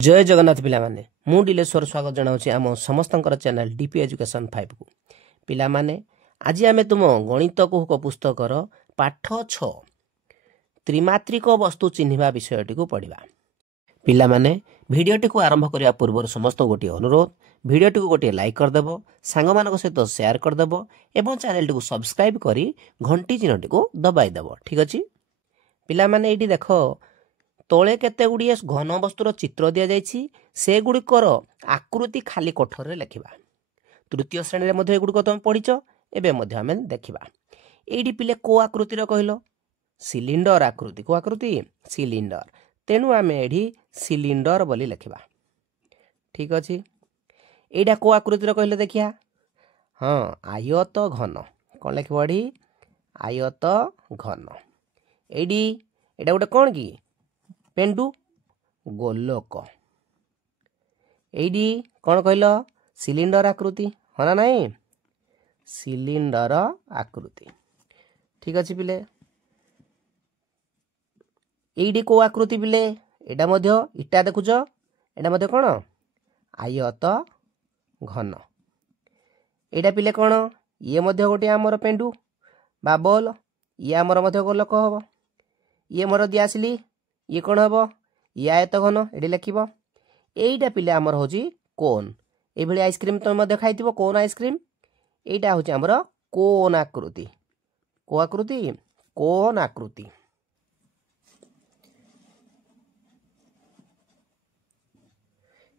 जय जगन्नाथ पिला माने मु डिलेश्वर स्वागत जनाऊँ आम समस्त चैनल डीपी एजुकेशन 5 को पिला माने आज आम तुम गणित कुहक पुस्तकर पाठ 6 त्रिमात्रिक वस्तु चिन्हिबा विषयटी को पढ़ा। पिला माने भिडियोटी को आरंभ करने पूर्व समस्त गोटे अनुरोध भिडियोटी को गोटे लाइक करदेव सांग मान सहित शेयर करदेव एवं चैनल टी को सब्सक्राइब कर घंटी चिन्हटी को दबाईदेव। ठीक अच्छे पिला माने ये देख तले केते गुड़िए घन वस्तुर चित्र दि जाइए से गुड़िकर आकृति खाली कठोर लिखा। तृतीय श्रेणी में एगुड़िक तुम पढ़ीच एवं आम देखा। ये पिले को आकृतिर कहल सिलिंडर आकृति को आकृति सिलिंडर तेणु आम ये सिलिंडर बोली लिखा। ठीक अच्छे यहाँ को आकृतिर कहले देखिया हाँ आयत घन कौन लिख आयत घन एटा गोटे कौन कि पेंडु गोलक एडी कौन कहल सिलिंडर आकृति हाँ ना नहीं सिलिंडर आकृति। ठीक अच्छे पिले एडी को आकृति पिले एटा मध्य इटा देखुच एटा मध्य कौन आयत घन एटा पिले कौन ये मध्य गोटे आमर पेंडु बा बॉल ये आमर मध्य गोलक हम ये मोर दिआसिली ये कौन हम ये आयत घन ये लिख यहीटा पिले आमर हूँ कोन ये आइसक्रीम तुम खाई कोन आइसक्रीम यहाँ हूँ आमर कोन आकृति को आकृति कोन आकृति।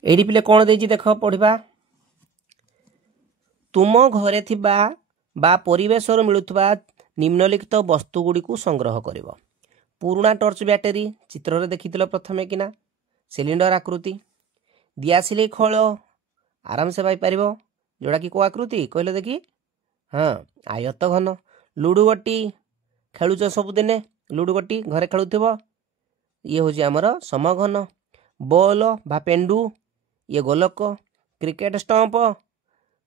ये पिले कौन देख पढ़ा तुम घरे थिबा बा परिवेशर मिलुवा निम्नलिखित वस्तुगुड़ी को संग्रह कर पुराना टर्च बैटेरी चित्र रे देखी प्रथमे किना सिलिंडर आकृति दिआसिली खोल आराम से पाइपर जोड़ा कि को आकृति कहले देखी हाँ आयत घन लुडु गोटी खेलुच सबुदिने लुडु गोटी घरे खेलुव ये हूँ आमर समघन बॉल बा पेंडु ये गोलक क्रिकेट स्टंप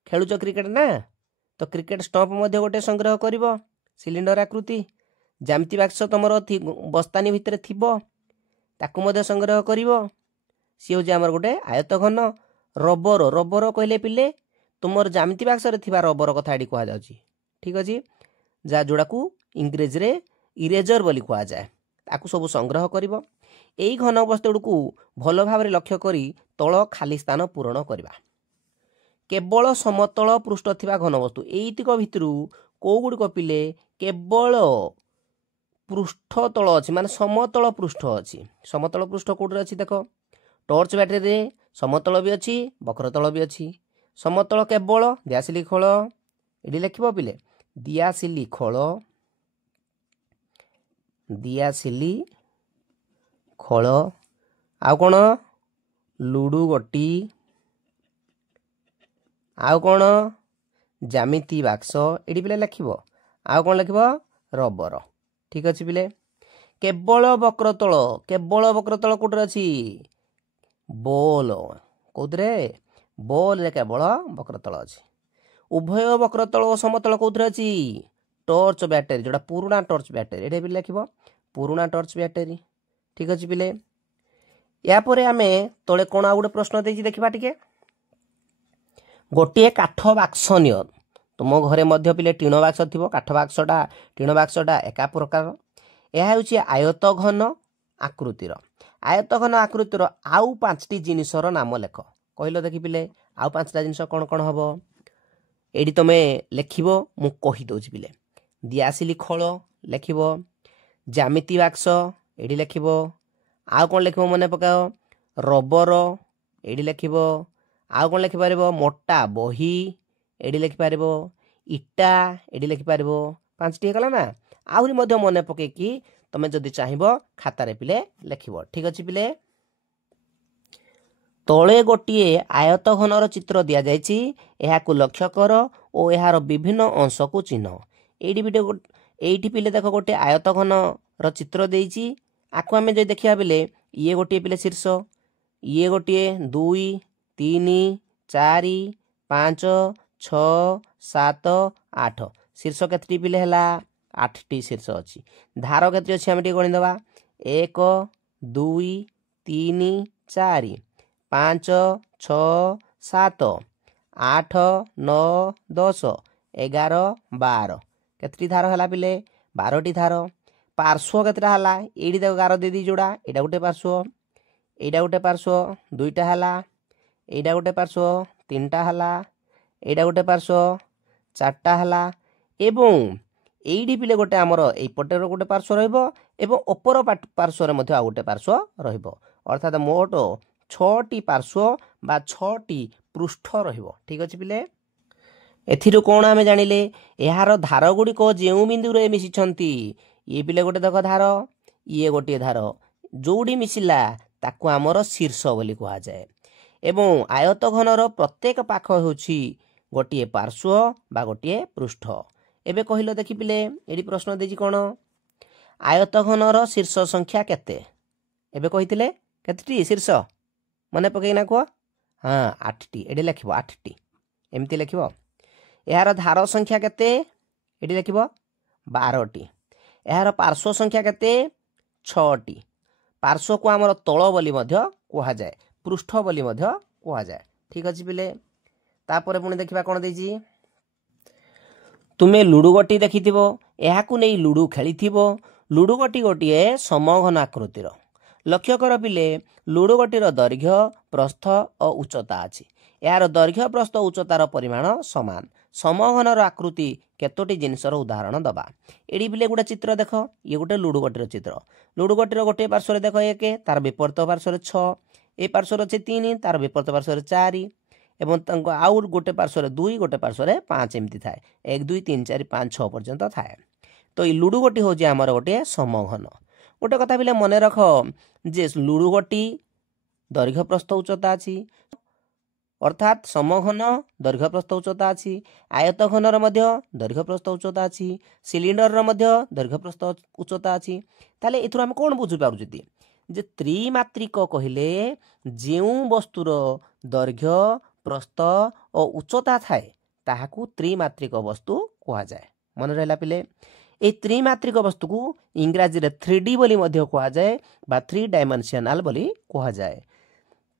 खेलुच क्रिकेट ना तो क्रिकेट स्टंप मध्य गोटे संग्रह कर सिलिंडर आकृति जामती बाक्स तुम बस्तानी भितर थी ताकू संग्रह कर सी हूँ आमर गोटे आयत घन रबर रबर कहले पिले तुम जामती बाक्स रबर कथा ये कह जाए। ठीक अच्छे जहाँ जोड़ा को इंग्रेजी रे इरेजर बोली कह जाए ताकू सब संग्रह कर यही घन वस्तु को भल भाव लक्ष्य करी तल खाली स्थान पूरण करवा। केवल समतल पृष्ठ थिबा घन वस्तु एइतिक भितरु को गुड़िक पिले केवल पृष्ठ तल अच्छी माने समतल पृष्ठ अच्छी समतल पृष्ठ कौटे अच्छी देख टर्च बैटेरी रे समतल भी अच्छी वक्रतल भी अच्छी समतल केवल दिआसिली खोल ये लिख पिले दिआसिली खोल दिआसिली खोल आउ कौन लुडु गोटी आउ कौन जामिती बाक्स ये पिले लिख आउ कौन लिख रबर। ठीक अच्छे पिले केवल वक्रतल कौटे अच्छी बॉल कौथे बॉल केवल वक्रतल अच्छी उभय वक्रतल और समतल कौथे अच्छी टर्च बैटेरी जोड़ा पुराना टर्च बैटेरी ये भी लिख पुराना टर्च बैटेरी। ठीक अच्छे पिले यापर आम तले कौन आ गोटे प्रश्न देती देखा टे गोटे काठ बाक्स निय तुम घरे मध्य पिले टीण बाक्स थी काठ बाक्सटा टीण बाक्सटा एका प्रकार यह हूँ आयत घन आकृतिर आयत घन आकृतिर आउ 5टी जिनिसर नाम लेख कहल देखी पिले आउ 5टा जिनिस कौन कौन हम ये तुम लिख मु कहीदे पिले दिआसिली खोल लिख जामिती बाक्स ये लिख आउ कौन लिख मन पकाओ रबर ये लिख आउ कौन लिखिपर मोटा बही ये लिखिपर इटा ये लिखिपर 5टी गला ना आहरी मध्य मन पकईकि तुम जदि चाहब खातार पिले लिख। ठीक अच्छे पिले तले गोटे आयत घनर चित्र दि जाइए लक्ष्य कर और यार विभिन्न अंश को चिन्ह ये पिले देख गोटे आयत घनर चित्र देती आपको आम जो देखा बेले ये गोटे पिले शीर्ष ये गोटे 2 3 4 5 6 7 8 शीर्ष केतटी पिले है 8टी शीर्ष अच्छी धार केतटी अच्छी आम गणिदेवा 1 2 3 4 5 6 7 8 9 10 11 12 केतटी धार है पिले 12टी धार पार्श्व केतटा हला एडी देख गार दे दी जोड़ा एटा गोटे पार्श्व एटा गोटे पार्श्व दुईटा हला एटा गोटे पार्श्व तीनटा हला एटा गोटे पार्श्व चारटा हला एवं एडी पिले गोटे आमर एपटे गोटे पार्श्व रहिबो एवं अपर पार्श्व रे मध्ये आ गोटे पार्श्व रहिबो अर्थात मोट 6टी पार्श्व बा 6टी पृष्ठ रहिबो ठीक अछि पिले एथिरो कोन आमे जानिले एहार धार गुडी को जेउ बिंदु रे मिसिछंती ये पिले गोटे देख धार ये गोटे धार जोड़ी मिसिला ताकू आमर शीर्ष बोली कहा जाए एवं आयत घनर प्रत्येक पाख होछि गोटे पार्श्व बा गोटे पृष्ठ एबे कहिलो देखि पिले एडी प्रश्न देछि कोन आयत घनर शीर्ष संख्या केते एबे कहितिले केतेटी शीर्ष मने पकेइना को हां 8टी एडी लिखिबो 8टी एमती लिखिबो यार धार संख्या केते एडी लिखिबो 12टी यार पार्श्व संख्या केते 6टी पार्श्व को आमर तळ बोली मध्य कहा जाए पृष्ठ बोली मध्य कहा जाए ठीक अछि पिले तापर पुणी देखिबा कोन देछि तुमे लुडु गोटी देखिथिबो एहाकु नै लुडु खेलिथिबो लुडु गोटी गोटिए समघन आकृतिर लक्ष्य कर पिले लुडु गोटीर दैर्घ्य प्रस्थ और उच्चता अछि यार दैर्घ्य प्रस्थ उच्चतार परिमाण समान समघनर आकृति केतोटी जिनसर उदाहरण दबा एडी पिले गोटे चित्र देख ये गोटे लुडु गोटीर चित्र लुडु गोटीर गोटे पार्श्व देख 1 तार विपरीत पार्श्व 6 ए पार्श्व अच्छे 3 तार विपरीत पार्श्व 4 एवं आउ गोटे पार्श्व 2 गोटे पार्श्व 5 एमती थाए 1 2 3 4 5 6 पर्यंत थाए तो ये लुडु गोटी हूँ आमर गोटे समघन गोटे कथा पिले मन रख जे लुडु गोटी दैर्घ्य प्रस्थ उच्चता अच्छी अर्थात समघन दैर्घ्य प्रस्थ उच्चता अच्छी आयत घनर दैर्घ्य प्रस्थ उच्चता अच्छी सिलिंडर दैर्घ्य प्रस्थ उच्चता अच्छी ताले एथुर हम कोन बुझी पारुजती जे त्रिमात्रिक कहिले जेउ वस्तुर दैर्घ्य प्रस्थ और उच्चता थाए ताहाकू त्रिमात्रिक वस्तु कहा जाए मन रहला पिले ए त्रिमात्रिक वस्तु को इंग्राजी रे 3D बोली मध्य कहा जाए बा 3 डायमेंशनल बोली कहा जाए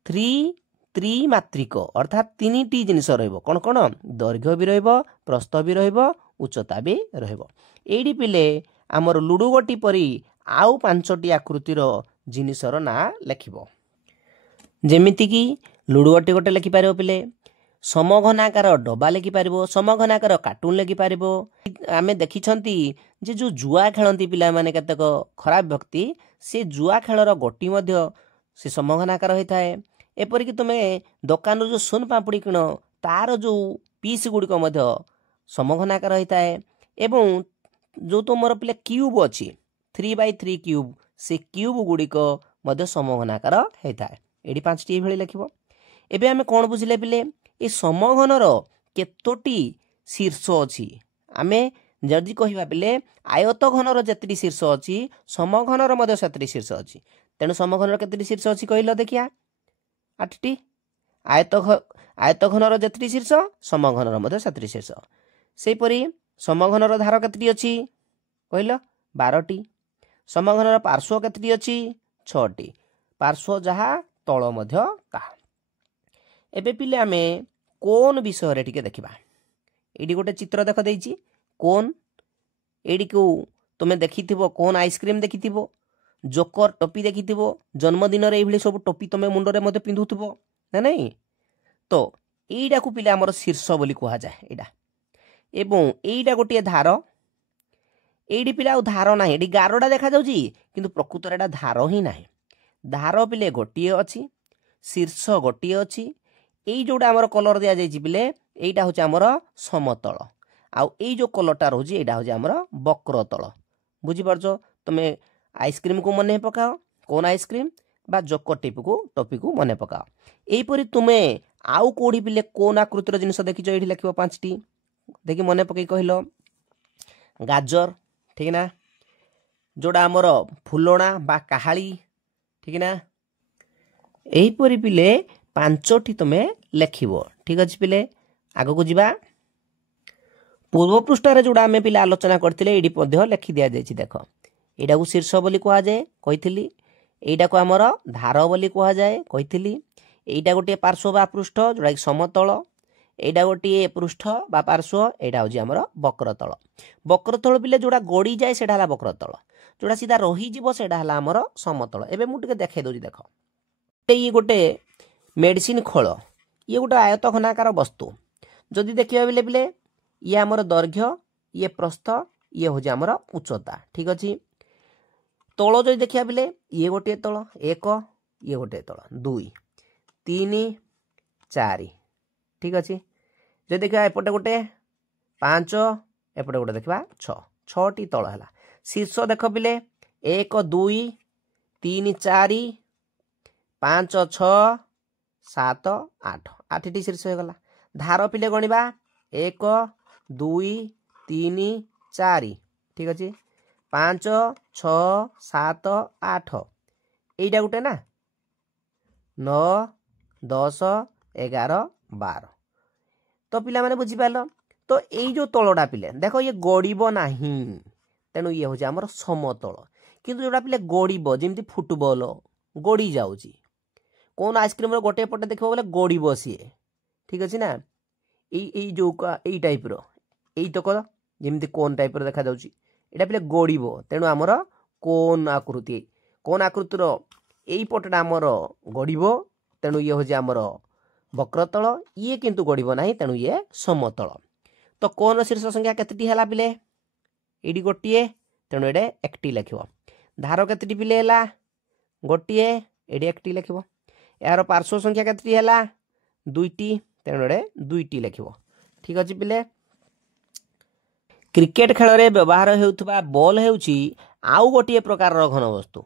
त्रिमात्रिक अर्थात 3टी जिनिस रहइबो कोन कोन दैर्घ्य भी रहइबो प्रस्थ भी रहइबो उच्चता भी रहइबो एडी पिले हमर लुडु गोटी परी आउ 5टी आकृतिर जिनिसर ना लेखिबो जेमिति की लुडु गोटी गोटे लेखि पारिबो पिले समघनाकार डबा लेखि पारिबो समघनाकार कार्टून लेखि पारिबो आमे देखिछंती जे जो जुआ खेलंती पिला माने केतक खराब व्यक्ति से जुआ खेलर गोटी मध्य से समघनाकार होइथाए एपरिक तुमे दुकान जो सोन पापड़ी किण तार जो पीस गुड़िक समघनाकार होता है एवं जो तुम पिले क्यूब अच्छी 3x3 क्यूब से क्यूब गुड़िक समघनाकार होता है ये 5टी ये लिख एबे आमे कौन बुझिले पिले ये समघनर केतोटी शीर्ष अच्छी आमे जदि कहवा पिले आयत घनर जेतटी शीर्ष अच्छी समघनर सेतटी शीर्ष अच्छी तेणु समघनर केतटी शीर्ष अच्छी कहल देखिया 8टी आयत घनर जेतटी शीर्ष समघनर सेतटी शीर्ष सेपरी समघनर धार केतटी अच्छी कहल 12टी समघनर पार्श्व केतटी अच्छी 6टी पार्श्व जहा तल मध्य ताहा एबे पिले आमे कोन विषय रे टिके देखिबा एडी गोटे चित्र देख देइची कोन एडी को तुमे देखिथिबो कोन आइसक्रीम देखिथिबो जोकर टोपी देखिथिबो जन्मदिन रे एभली सब टोपी तुमे मुंड रे मते पिंधुथिबो ना नहीं तो एइडा को पिले हमर शीर्ष बोली कहा जाए एडा एवं एइडा गोटे धार एडी पिला धार ना एडी गारोडा देखा जाउची किंतु प्रकृत रे एडा धार ही नाही धार पिले गोटिए अछि शीर्ष गोटिए अछि एई जोडा हमर कलर दिया जाइची पिले एइडा होची हमर समतल आउ एई जो कलरटा रहउची एइडा होची हमर वक्रतल बुझी परछो तमे आइसक्रीम को मने पकाओ कोन आइसक्रीम बा जोकर टोपी को मने पकाओ एइपरि तुमे आउ कोडी पिले कोन आकृतिर जिनिस देखिचो एठी लिखिबो 5टी देखि मने पकई कहलो गाजर ठीक ना जोड़ा हमर फुलोणा बा काहाली ठीक ना एइपरि पिले 5टी तुमे लेखिबो ठीक अछि पिले आगो को जिबा पूर्व पृष्ठ रे जोड़ा आमे पिले आलोचना करथिले एडी पद्य लेखि दिया जायछि देखो एडा को शीर्ष बोली कहा जाए कहिथिली एडा को हमर धार बोली कहा जाए कहिथिली এইটা गोटे पार्श्व बा पृष्ठ जोटा कि समतल एटा गोटे पृष्ठ बा पार्श्व एटा हूँ आमर वक्रतल वक्रतल पिले जोड़ा गड़ी जाए सेटा हला वक्रतल जोड़ा सीधा रही जीवो सेटा हला आमर समतल एबे मु टिके देखाई दउची देख ये गोटे मेडिसिन खोल ये गोटे आयतखनाकार वस्तु जदि देखिबा बिले बिले ये आमर दैर्घ्य ये प्रस्थ ये हूँ आमर उच्चता ठीक अच्छे तल जो देखिया बिले ये गोटे तल एक ये गोटे तल 2 3 4 ठीक अच्छे जो देखा एपटे गोटे 5 एपटे गोटे देखा 6 तल है शीर्ष देख बिले 1 2 3 4 5 6 7 8 8टी शीर्ष हो गला धार पिले गणिबा 1 2 3 4 ठीक अच्छे 5 6 7 8 एटा गोटे ना 9 10 11 12 तो पिला माने बुझी पाल तो यही जो तलटा पिले देख ये गड़ब ना तेणु ये हूँ आमर समतल किंतु जोड़ा पिले गड़ब जमी फुटबल गड़ी जाऊँगी कौन आइसक्रीम गोटे पटे देख बोले गड़ब सी ठीक अच्छे ना यही जो यही टाइप तक जमी कोन टाइप देखा जाऊँगी यहाँ पिले गड़ब तेणु आमर कोन आकृतिर यही पटटा आमर गड़ब तेणु ये हूँ आमर वक्रतल ये किंतु गड़ब ना तेणु ये समतल तो कोन शीर्ष संख्या केतेटी है पिले ये गोटे तेणु ये एकटी लिख धार केतेटी पिले है गोटे ये एकटी लिख यार पार्श्व संख्या केतेटी है 2टी तेणु ये 2टी लिख ठीक अच्छे पिले क्रिकेट खेल में व्यवहार होउथबा बॉल हेउची आउ गोटे प्रकार घनवस्तु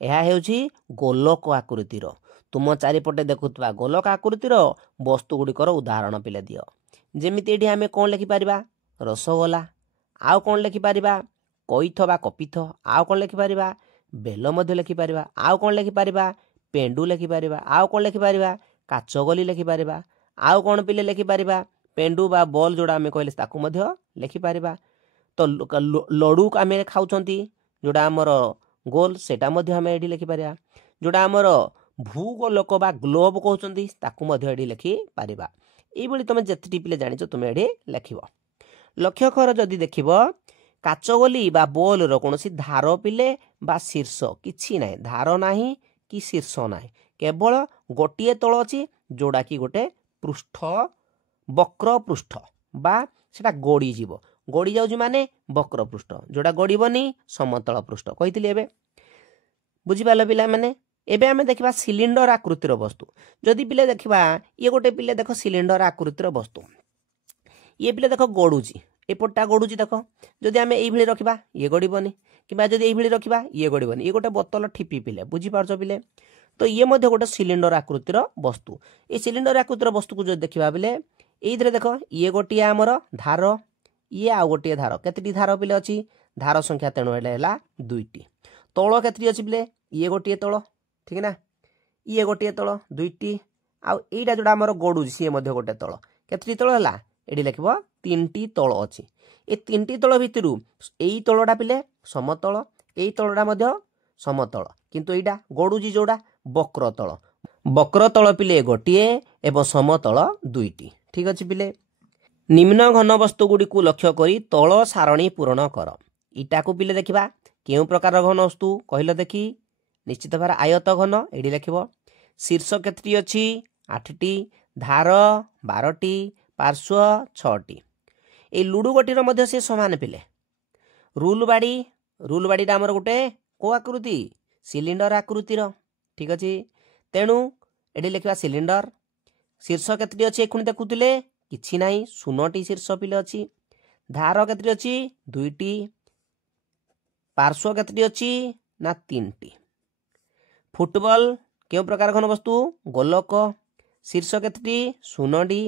यह हेउची गोलक आकृतिर तुम चारिपटे देखुवा गोलक आकृतिर वस्तु गुड़िकर उदाहरण पिले दियो जेमिति एठी आमे कौन लिखिपर रसगोला आउ कौन लिखिपर कईथ बा कपिथ आउ कौन लिखिपर बेल लिखिपर आउ कौन लिखिपर पेंडु लिखिपर आउ कौन लिखिपर काचगोली लिखिपर आउ कौन पिले लिखिपर पेंडु बा बॉल जोड़ा आमे कहले ताकू लिखिपर तो लडू आम खाऊंट जोड़ा आमर गोल सेटा आम ये लिखिपर जोड़ा आमर भूगोलक बा ग्लोब कहते ताकू ये लिखिपर ये तुम जिते पिले जाच तुम ये लिख लक्ष्य कर जदि देख काचगोली बा बॉल कौन धार पिले बा शीर्ष किछि ना धार ना कि शीर्ष ना केवल गोटे तल अच्छी जोड़ा कि गोटे पृष्ठ वक्र पृष्ठ बा सेटा गड़ी जीव गड़ी जाऊँ माने वक्र पृष्ठ जोड़ा गड़बनी समतल पृष्ठ कही एबे बुझिपाल पिला माने एबे आमे देखिबा सिलिंडर आकृतिर वस्तु जदि पिले देखिबा ये गोटे पिले देख सिलिंडर आकृतिर वस्तु ये पिले देख गड़ुची एपटा गड़ुची देख जदि आमे एई भली रखिबा ये गड़बनी किबा जदि एई भली रखिबा ये गड़बनी ये गोटे बोतल ठिपी पिले बुझी पारछ पिले तो ये मध्य गोटे सिलिंडर आकृतिर वस्तु ये सिलिंडर आकृतिर वस्तु को जो देखिबा बिले एइथरे देख ये गोटे आमर धार ये आ गोटे धार केतेटी धार पिले अच्छी धार संख्या तेणु है 2टी तल केतेटी अच्छी पिले ये गोटे तल ठीक ना ये गोटे तल 2टी आईटा जोड़ा आमर गड़ू सी गोटे तल केतेटी तल है ये लिख 3टी तल अच्छी ये 3टी तल भितर यही तलटा पिले समतल यही तलटा समतल किंतु यहाँ गड़ुची जोड़ा वक्रतल पिले गोटे एवं समतल 2टी ठीक अच्छे पिले निम्न घन वस्तु गुड़ी को लक्ष्य करी तल सारणी पूरण कर इटा को पिले देखा क्यों प्रकार घन वस्तु कहल देखी निश्चित भाव आयत घन ये लिख शीर्ष केतटी अच्छी 8टी धार 12टी पार्श्व 6टी ये लुडु गोटीर मध्य से समान पिले रूल बाड़ी आमर गोटे को आकृति सिलिंडर आकृतिर ठीक अच्छे तेणु ये लिखा सिलिंडर शीर्ष केतटी अच्छी एखुणी देखुले किछि नाही 0टी शीर्ष पिले अच्छी धार केतटी अच्छी 2टी पार्श्व केतटी अच्छी ना 3टी फुटबॉल क्यों प्रकार घन वस्तु गोलक शीर्ष केतटी 0टी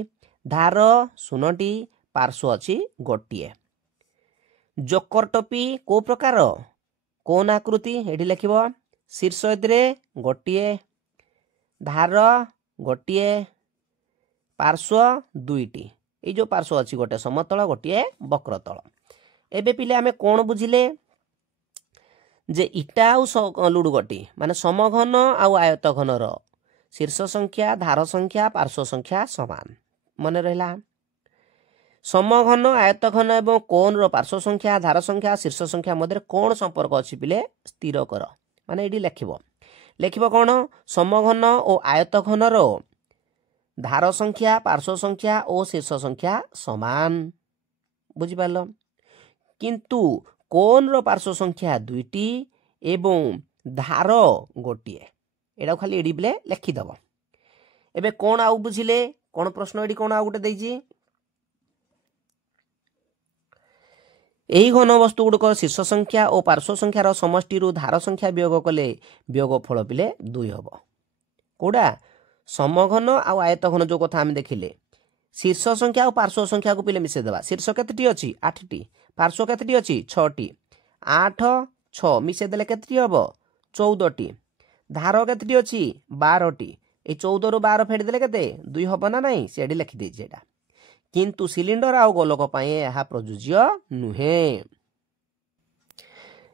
धार 0टी पार्श्व अच्छी गोटे जोकर टोपी को प्रकार कौन आकृति ये लिख शीर्ष गोटे धार गोटे पार्श्व 2टी ये जो पार्श्व अच्छी गोटे समतल गोटे वक्रतल एबे पिले आमे कौन बुझिले जे इटा आउ लुडु गोटी माने समघन आउ आयत घनर शीर्ष संख्या धार संख्या पार्श्व संख्या समान मन रहा समघन आयतघन एवं कोन पार्श्व संख्या धार संख्या शीर्ष संख्या मध्य कौन संपर्क अच्छी पिले स्थिर कर माने ये लिखिब कौन समघन और आयतघन धार संख्या पार्श्व संख्या और शीर्ष संख्या समान बुझिपार किंतु कोन पार्श्व संख्या 2टी एवं धार गोटे एटा खाली एडी बिले लिखिदब एबे कौन आउ बुझिले कौन प्रश्न एडी कौन आउ गोटे देइछि एही घन वस्तु गुड़क शीर्ष संख्या और पार्श्व संख्यार समष्टि धार संख्या वियोग कले वियोग फल पिले 2 हम कौड़ा समघन आउ आयतघन जो कथा आम देखिले शीर्ष संख्या और पार्श्व संख्या को पिले मिसेदेवा शीर्ष केतटी अछि 8टी पार्श्व केतटी अछि 6टी 8 6 मिसेदेले केतटी हबो 14टी धार केतटी अछि 12टी ए 14 रु 12 फेडी देले केते 2 हबो ना नाही सेडी लिखि देछि एटा किंतु सिलिंडर आउ गोलक पई एहा प्रयोज्य नुहे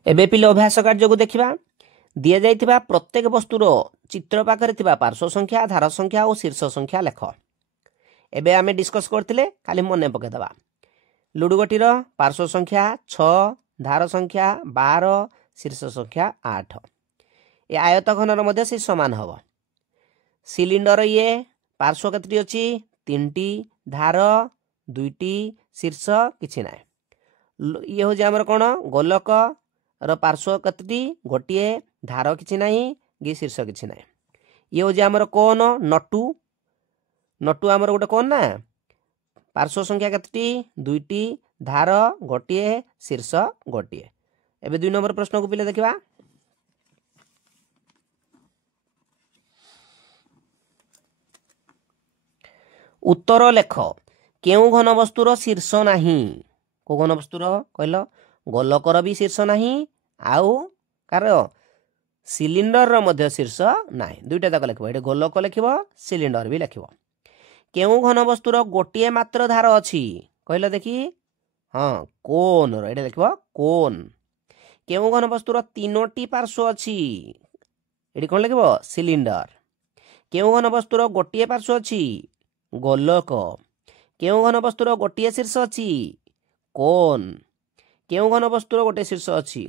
एबे पिले अभ्यास कार्य को देखिबा दिया जाइथिबा प्रत्येक वस्तुर चित्र पाखरे थिबा पार्श्व संख्या धार संख्या और शीर्ष संख्या लेख एबे आमे डिस्कस करथिले खाली मने पके दबा लुडुगटीर पार्श्व संख्या 6 धार संख्या 12 शीर्ष संख्या 8 ए आयतघनर मध्य से समान हबो सिलिंडर ये पार्श्व केतटी अछि 3टी धार 2टी शीर्ष किछि ना ये हो जे हमर कोन गोलक र पार्श्व केतटी गोटिए धार किछि नाही गे शीर्ष किछि ना ये हो जे हमर कोन नटू नटू हमर गोटे कोन ना पार्श्व संख्या केतटी 2टी धार गोटिए शीर्ष गोटिए एबे 2 नंबर प्रश्न को पिले देखिबा उत्तर लेख केउ घन वस्तुर शीर्ष नाही को घन वस्तुर कहल गोलकर भी शीर्ष नाही आउ कार सिलिंडर रो मध्य शीर्ष नाही दुईटा तक लिखबो एटे गोलक लिखबो सिलिंडर भी लिखबो केउ घन वस्तुर गोटिए मात्र धार अछि कहल देखि हां कोन रो एटे लिखबो कोन केउ घन वस्तुर 3टी पार्श्व अछि एटी कोन लिखबो सिलिंडर केउ घन वस्तुर गोटिए पार्श्व अछि गोलक केउ घन वस्तुर गोटिए शीर्ष अछि कोन केउ घन वस्तुर गोटे शीर्ष अछि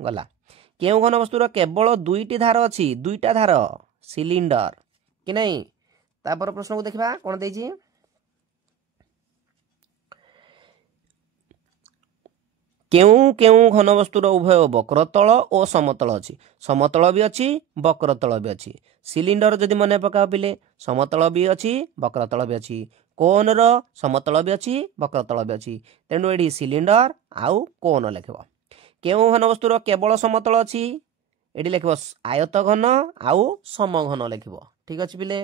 गला केउ घन वस्तुर केवल 2टी धार अछि 2टा धार सिलिंडर कि नहीं तापर प्रश्न को देखिबा कोन देछि केउ केउ घन वस्तुर उभय वक्रतल और समतल अछि समतल भी अछि वक्रतल भी अछि सिलिंडर जदि मने पका पिले समतल भी अछि वक्रतल भी अछि कोन रो समतल भी अछि वक्रतल भी अछि तेनु एडी सिलिंडर आउ कोन लिखबो केउ घन वस्तुर केवल समतल अछि एडी लिखबो आयत घन आउ समघन लिखबो ठीक अछि पिले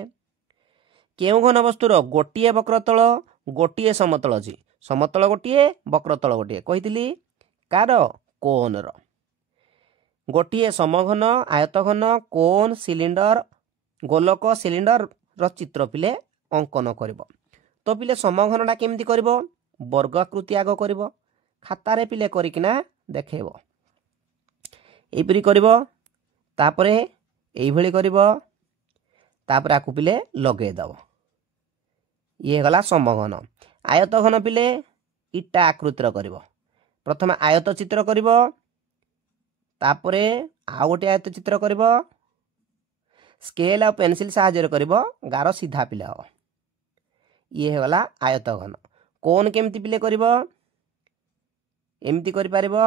केउ घन वस्तुर गोटिए वक्रतल गोटिए समतल अछि समतल गोटिए वक्रतल गोटिए कहितली कार कोन रो गोटिए समघन आयतघन कोन सिलिंडर गोलक सिलिंडर रो चित्र पिले अंकन करिवो तो पिले समघनटा केमती करिवो वर्गाकृति आग करिवो खातारे पिले करिकिना देखेबो एपरी करिवो तापरे एई भली करिवो तापरे आकु पिले लगे दबो ये गला समघन आयतघन पिले इटा आकृतिर करिवो प्रथम आयत चित्र करिवो तापरे आ गोटे आयत चित्र करिवो स्केल और पेंसिल सहायता करिवो गार सीधा पिले हो ये गला आयत घन कोन केमती पिले करिवो एमती करि पारिवो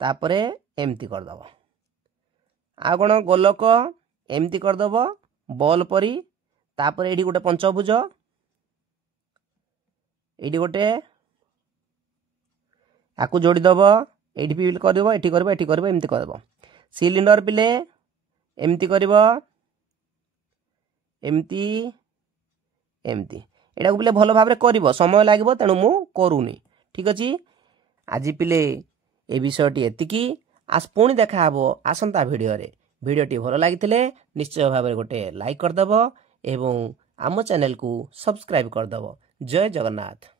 तापरे एमती कर दबो आ कोन गोलक एमती कर दबो बॉल परी तापरे एडी गोटे पंचभुज एडी गोटे आकु जोड़ी दबो एडी भी करबो एठी करबो एमती करबो सिलिंडर पिले एमती करबो एमती एमती एटा को पिले भलो भाबरे करबो समय लागबो तेनु मु करूनी ठीक अछि आज पिले ए विषयटी एतिकी आज पुणी देखा हबो आसंता भिडियोटी भलो लागिथिले निश्चय भाबरे गोटे लाइक कर दबो एवं आम चैनल को सब्सक्राइब कर दबो जय जगन्नाथ।